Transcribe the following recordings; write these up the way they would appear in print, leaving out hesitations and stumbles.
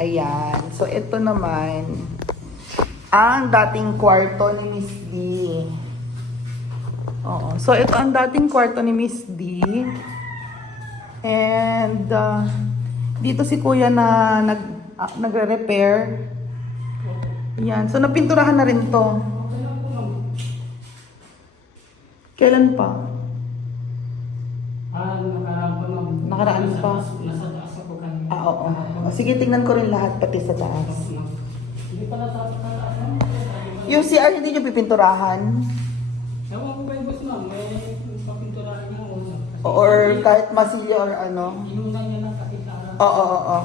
Ayan. So, ito naman, ang dating kwarto ni Miss D. Oo. So, ito ang dating kwarto ni Miss D. And, dito si Kuya na nagre-repair. Ayan. So, napinturahan na rin to. Kailan pa? Nakaraan pa lang. Nakaraan pa? Nasa taas ako kanina. Oo. O, sige, tingnan ko rin lahat pati sa taas. Hindi pala taas. Yung CR hindi nyo pipinturahan? Ewan ko ba yung boss ma'am, may papinturahan niya ako. Or kahit masilya or ano? Inunan niya lang kasi sa araw. Oo.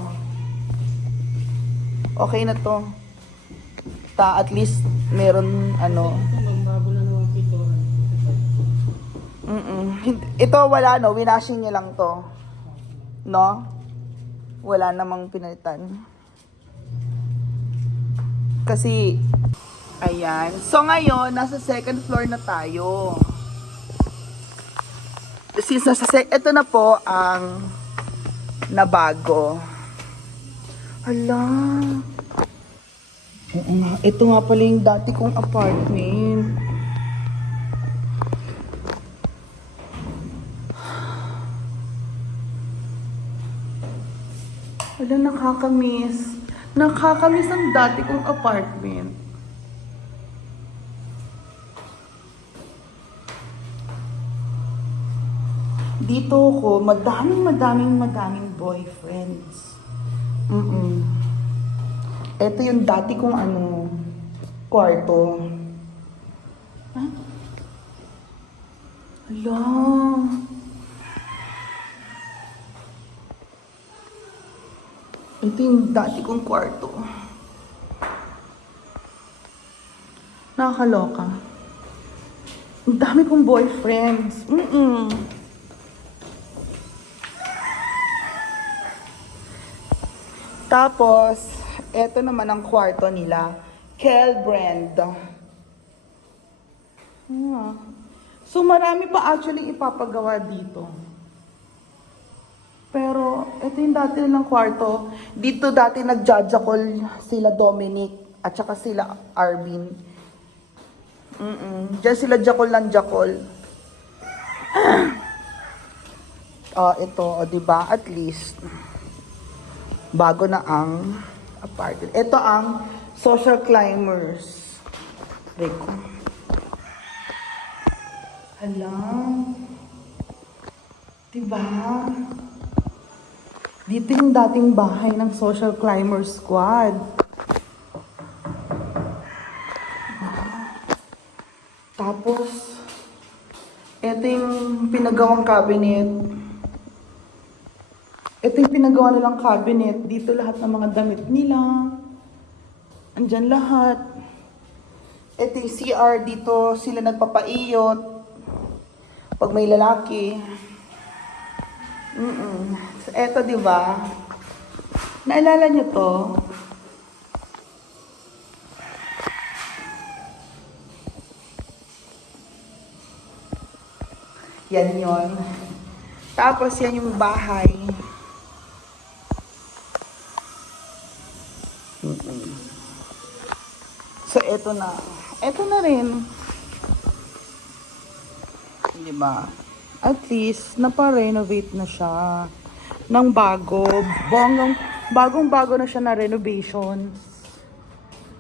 Okay na to. At least meron ano. Bago na naman pintura. Ito wala no, winashing niya lang to. No? Wala namang pinalitan. Kasi ayan. So ngayon, nasa second floor na tayo. Since ito na po ang nabago. Hala. Oo nga. Ito nga pala yung dati kong apartment. Hala, nakakamiss. Nakakamiss ang dati kong apartment. Dito ko, madaming boyfriends. Ito yung dati kong kwarto. Huh? Hala. Ito yung dati kong kwarto. Nakakaloka. Ang dami kong boyfriends. Tapos, eto naman ang kwarto nila. Kel brand. So, marami pa actually ipapagawa dito. Pero, ito yung dati nilang kwarto. Dito dati nagjajakol sila Dominic at saka sila Arvin. Diyan sila jakol ng jakol. Ito, diba? At least, bago na ang apartment. Ito ang social climbers. Reko. Hala. Diba? Dito yung dating bahay ng social climber squad. Tapos, ito yung pinagawang cabinet. Ito yung pinagawa nilang cabinet. Dito lahat ng mga damit nila. Andyan lahat. Ito yung CR. Dito sila nagpapaiyot. Pag may lalaki. So, eto diba? Naalala nyo to? Yan yon. Tapos yan yung bahay. So, eto na. Eto na rin. Diba? At least, napa-renovate na siya. Ng bago. Bagong-bago na siya na renovations.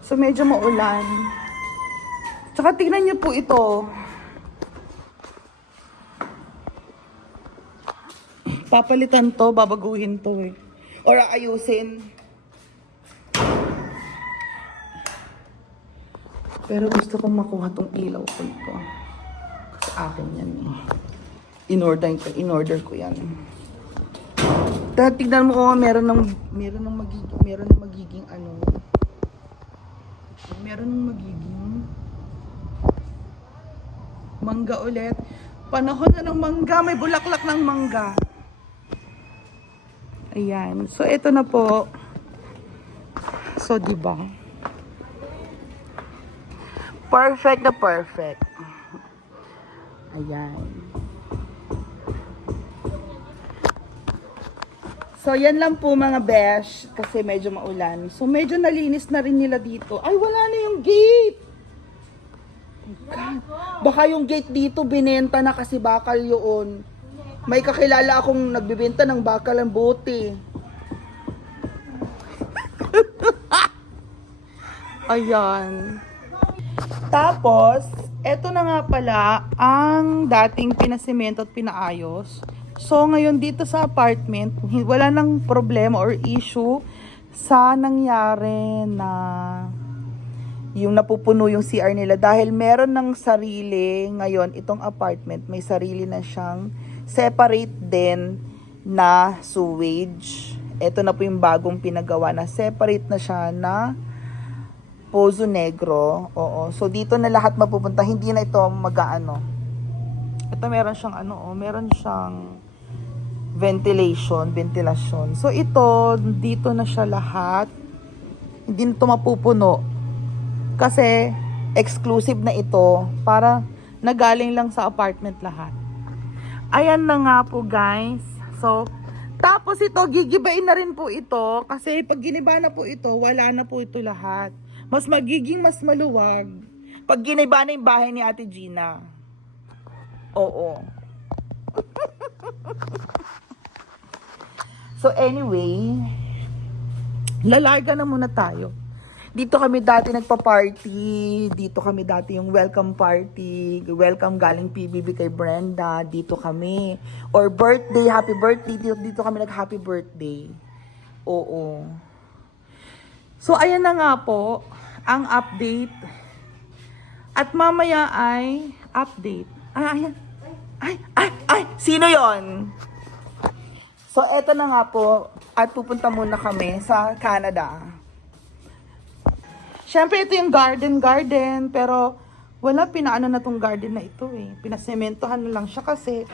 So, medyo maulan. Tsaka, tignan niyo po ito. Papalitan to, babaguhin to eh. Or aayusin. Pero gusto kong makuha tong ilaw ko ito. Kasi akin yan eh. In-order ko yan. Dahil tignan mo meron ng magiging mangga ulit. Panahon na ng mangga, may bulaklak ng mangga. Ayan. So, ito na po. So, diba? Perfect na perfect. Ayan. So, yan lang po mga besh, kasi medyo maulan. So, medyo nalinis na rin nila dito. Ay, wala na yung gate! God. Baka yung gate dito binenta na kasi bakal yun. May kakilala akong nagbibenta ng bakal ang bote. Ayan. Tapos, eto na nga pala ang dating pinasemento at pinaayos. So, ngayon dito sa apartment, wala nang problema or issue sa nangyari na yung napupuno yung CR nila. Dahil meron ng sarili ngayon, itong apartment, may sarili na siyang separate din na sewage. Ito na po yung bagong pinagawa na separate na siya na Pozo Negro. Oo. So, dito na lahat mapupunta. Hindi na ito mag-aano. Ito meron siyang meron siyang ventilasyon. So, ito, dito na siya lahat. Hindi na ito mapupuno. Kasi, exclusive na ito para nagaling lang sa apartment lahat. Ayan na nga po, guys. So, tapos ito, gigibain na rin po ito. Kasi, pag giniba na po ito, wala na po ito lahat. Mas magiging mas maluwag pag giniba na yung bahay ni Ate Gina. Oo. So anyway, lalarga na muna tayo. Dito kami dati nagpa-party. Dito kami dati yung welcome party. Welcome galing PBB kay Brenda. Dito kami. Or birthday, happy birthday. Dito kami nag-happy birthday. Oo. So, ayan na nga po ang update. At mamaya ay update. Ayan. Ay, sino yon? So, eto na nga po. At pupunta muna kami sa Canada. Siyempre, ito yung garden. Pero, wala pinaano na tong garden na ito eh. Pinasementohan na lang siya kasi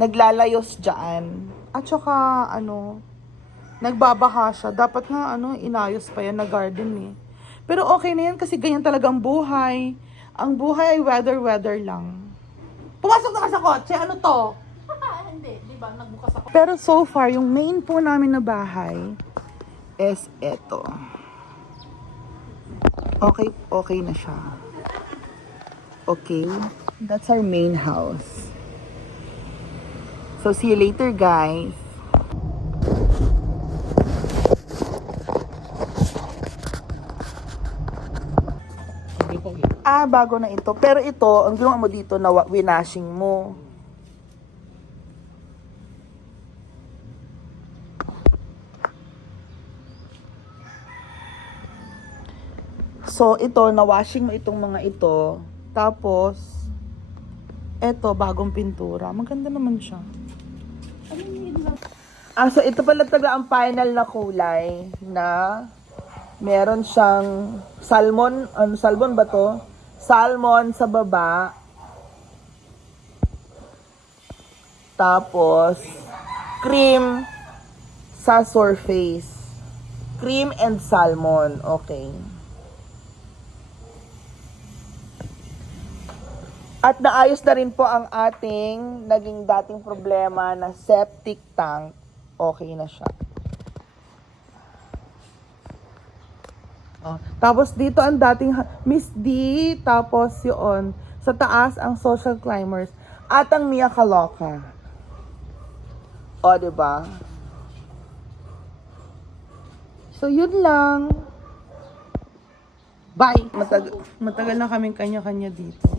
naglalayos dyan. At saka, nagbabaha siya. Dapat nga, inayos pa yan na garden eh. Pero okay na yan kasi ganyan talaga ang buhay. Ang buhay ay weather lang. Pumasok na ka sa kotse, ano to? Hindi, di ba? Nagbukas ako. Pero so far, yung main po namin na bahay is eto. Okay na siya. Okay? That's our main house. So, see you later, guys. Hindi po. Bago na ito. Pero ito, ang ginawa mo dito, na winashing mo. So, ito, na-washing mo itong mga ito. Tapos, ito, bagong pintura. Maganda naman siya. So, ito pala talaga ang final na kulay na meron siyang salmon. Salmon ba to? Salmon sa baba. Tapos, cream sa surface. Cream and salmon. Okay. At naayos na rin po ang ating naging dating problema na septic tank. Okay na siya. Tapos dito ang dating Miss D, tapos yun, sa taas ang Social Climbers at ang Mia Kaloka. O, diba? So, yun lang. Bye! Matagal na kaming kanya-kanya dito.